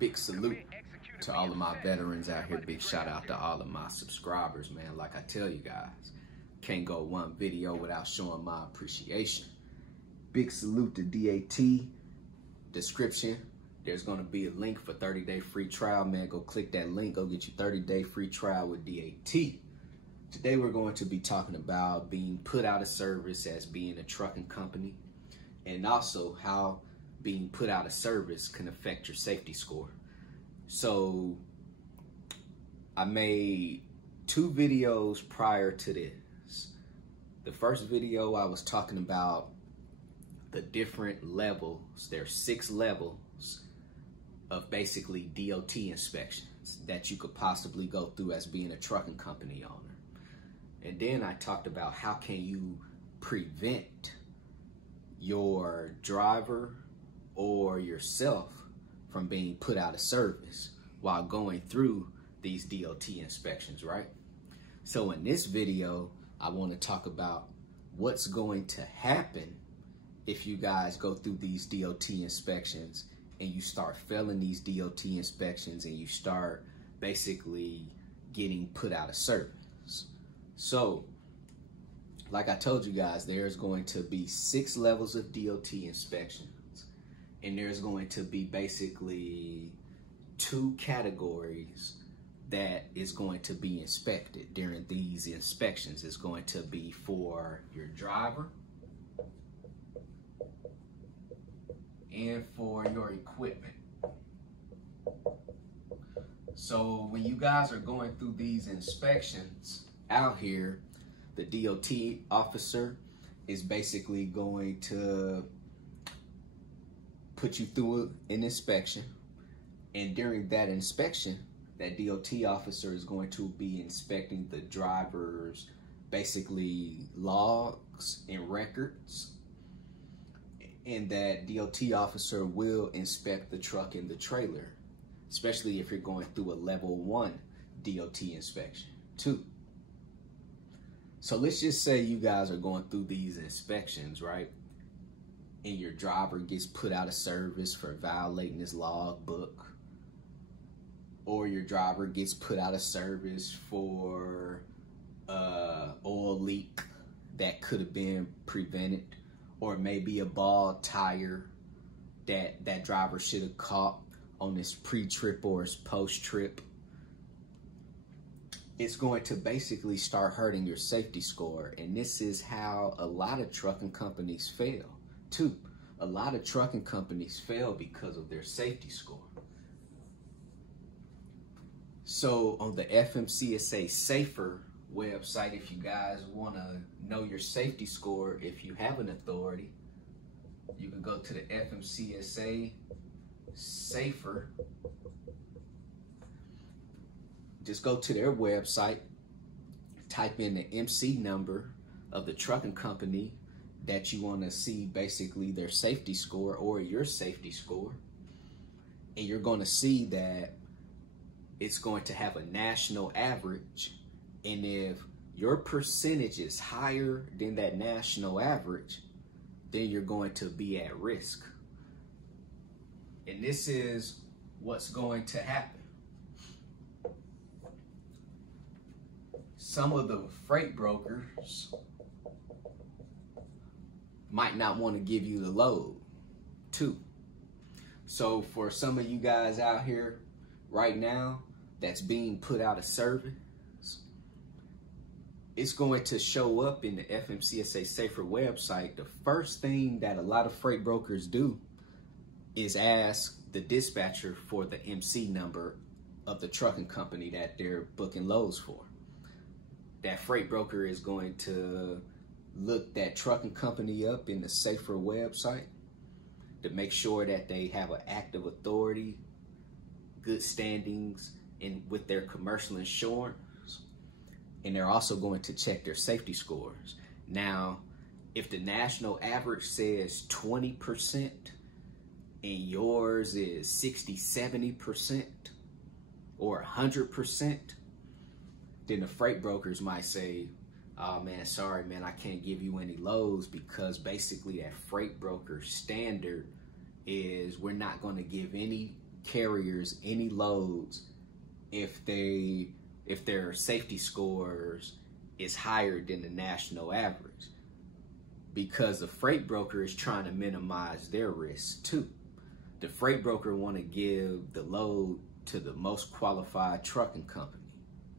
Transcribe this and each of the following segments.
Big salute to all of my veterans out here. Big shout out to all of my subscribers, man. Like I tell you guys, can't go one video without showing my appreciation. Big salute to DAT. Description, there's gonna be a link for 30-day free trial, man. Go click that link, go get your 30-day free trial with DAT. Today we're going to be talking about being put out of service as being a trucking company, and also how being put out of service can affect your safety score. So I made 2 videos prior to this. The first video I was talking about the different levels. There's 6 levels of basically DOT inspections that you could possibly go through as being a trucking company owner. And then I talked about how can you prevent your driver or yourself from being put out of service while going through these DOT inspections, right? So in this video, I want to talk about what's going to happen if you guys go through these DOT inspections and you start failing these DOT inspections and you start basically getting put out of service. So, like I told you guys, there's going to be 6 levels of DOT inspections, and there's going to be basically 2 categories that is going to be inspected during these inspections. It's going to be for your driver and for your equipment. So when you guys are going through these inspections out here, the DOT officer is basically going to put you through an inspection, and during that inspection, that DOT officer is going to be inspecting the driver's basically logs and records, and that DOT officer will inspect the truck and the trailer, especially if you're going through a level 1 DOT inspection too. So let's just say you guys are going through these inspections, right? And your driver gets put out of service for violating his logbook, or your driver gets put out of service for oil leak that could have been prevented, or maybe a bald tire that driver should have caught on his pre-trip or his post-trip. It's going to basically start hurting your safety score. And this is how a lot of trucking companies fail too. A lot of trucking companies fail because of their safety score. So on the FMCSA Safer website, if you guys want to know your safety score, if you have an authority, you can go to the FMCSA Safer. Just go to their website, type in the MC number of the trucking company that you want to see basically their safety score or your safety score, and you're going to see that it's going to have a national average, and if your percentage is higher than that national average, then you're going to be at risk. And this is what's going to happen. Some of the freight brokers might not want to give you the load too. So for some of you guys out here right now that's being put out of service, it's going to show up in the FMCSA Safer website. The first thing that a lot of freight brokers do is ask the dispatcher for the MC number of the trucking company that they're booking loads for. That freight broker is going to look that trucking company up in the Safer website to make sure that they have an active authority, good standings with their commercial insurance, and they're also going to check their safety scores. Now, if the national average says 20% and yours is 60, 70% or 100%, then the freight brokers might say, oh man, sorry man, I can't give you any loads, because basically that freight broker standard is we're not going to give any carriers any loads if their safety scores is higher than the national average, because the freight broker is trying to minimize their risk too. The freight broker want to give the load to the most qualified trucking company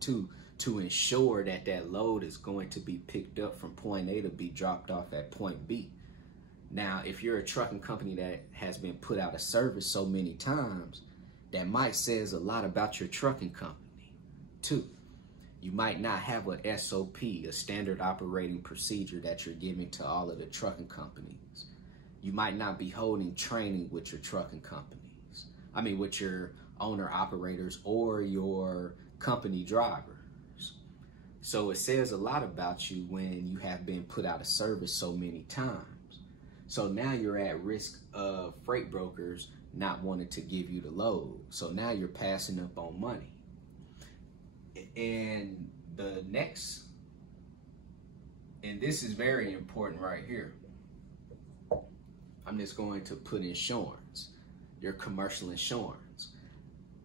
to ensure that that load is going to be picked up from point A to be dropped off at point B. Now, if you're a trucking company that has been put out of service so many times, that might says a lot about your trucking company too. You might not have a SOP, a standard operating procedure that you're giving to all of the trucking companies. You might not be holding training with your trucking companies. I mean, with your owner operators or your company drivers. So it says a lot about you when you have been put out of service so many times. So now you're at risk of freight brokers not wanting to give you the load. So now you're passing up on money. And the next, and this is very important right here, I'm just going to put insurance, your commercial insurance.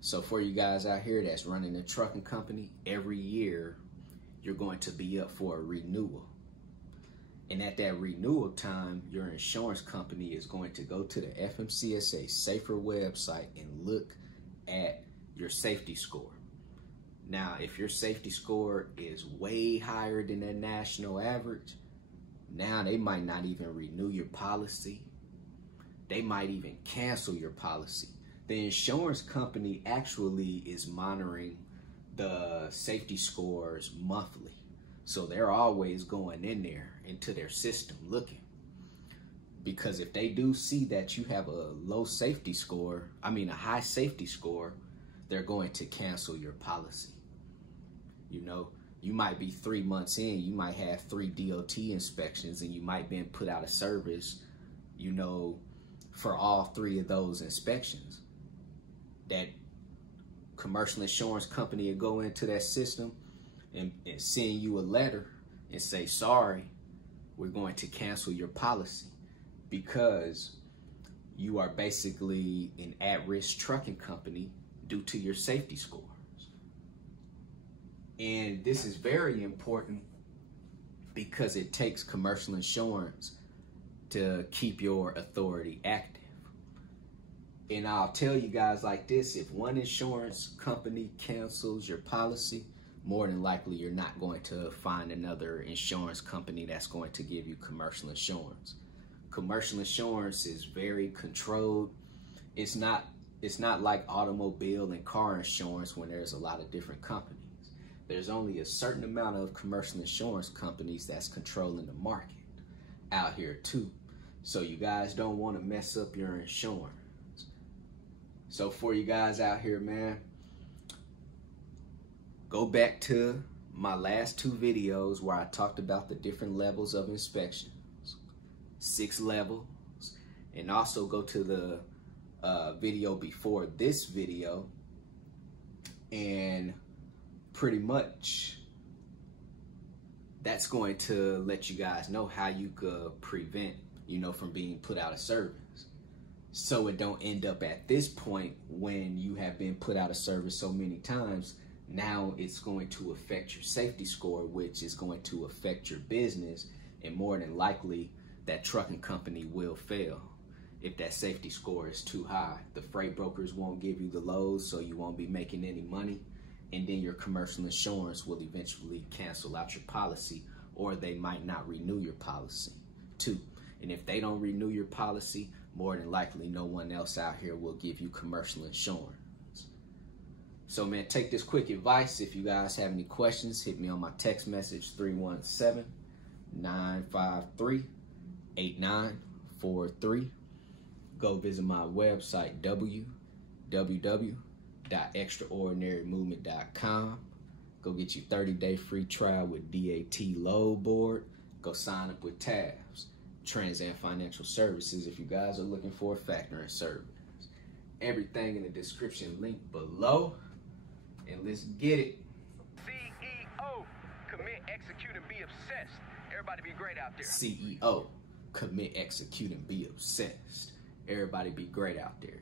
So for you guys out here that's running a trucking company, every year you're going to be up for a renewal. And at that renewal time, your insurance company is going to go to the FMCSA Safer website and look at your safety score. Now, if your safety score is way higher than the national average, now they might not even renew your policy. They might even cancel your policy. The insurance company actually is monitoring the safety scores monthly. So they're always going in there into their system looking. Because if they do see that you have a low safety score, a high safety score, they're going to cancel your policy. You know, you might be 3 months in, you might have 3 DOT inspections, and you might be put out of service, you know, for all 3 of those inspections. That commercial insurance company will go into that system and send you a letter and say, sorry, we're going to cancel your policy because you are basically an at-risk trucking company due to your safety scores. And this is very important because it takes commercial insurance to keep your authority active. And I'll tell you guys like this, if one insurance company cancels your policy, more than likely you're not going to find another insurance company that's going to give you commercial insurance. Commercial insurance is very controlled. It's not like automobile and car insurance when there's a lot of different companies. There's only a certain amount of commercial insurance companies that's controlling the market out here too. So you guys don't want to mess up your insurance. So for you guys out here, man, go back to my last 2 videos where I talked about the different levels of inspections, 6 levels, and also go to the video before this video, and pretty much that's going to let you guys know how you could prevent, you know, from being put out of service. So it don't end up at this point when you have been put out of service so many times. Now it's going to affect your safety score, which is going to affect your business, and more than likely that trucking company will fail if that safety score is too high. The freight brokers won't give you the loads, so you won't be making any money, and then your commercial insurance will eventually cancel out your policy, or they might not renew your policy too. And if they don't renew your policy, more than likely no one else out here will give you commercial insurance. So man, take this quick advice. If you guys have any questions, hit me on my text message 317-953-8943. Go visit my website, www.extraordinarymovement.com. Go get your 30-day free trial with DAT Load Board. Go sign up with TAFS, Trans and Financial Services, if you guys are looking for a factoring service. Everything in the description link below. And let's get it. CEO, commit, execute, and be obsessed. Everybody be great out there. CEO, commit, execute, and be obsessed. Everybody be great out there.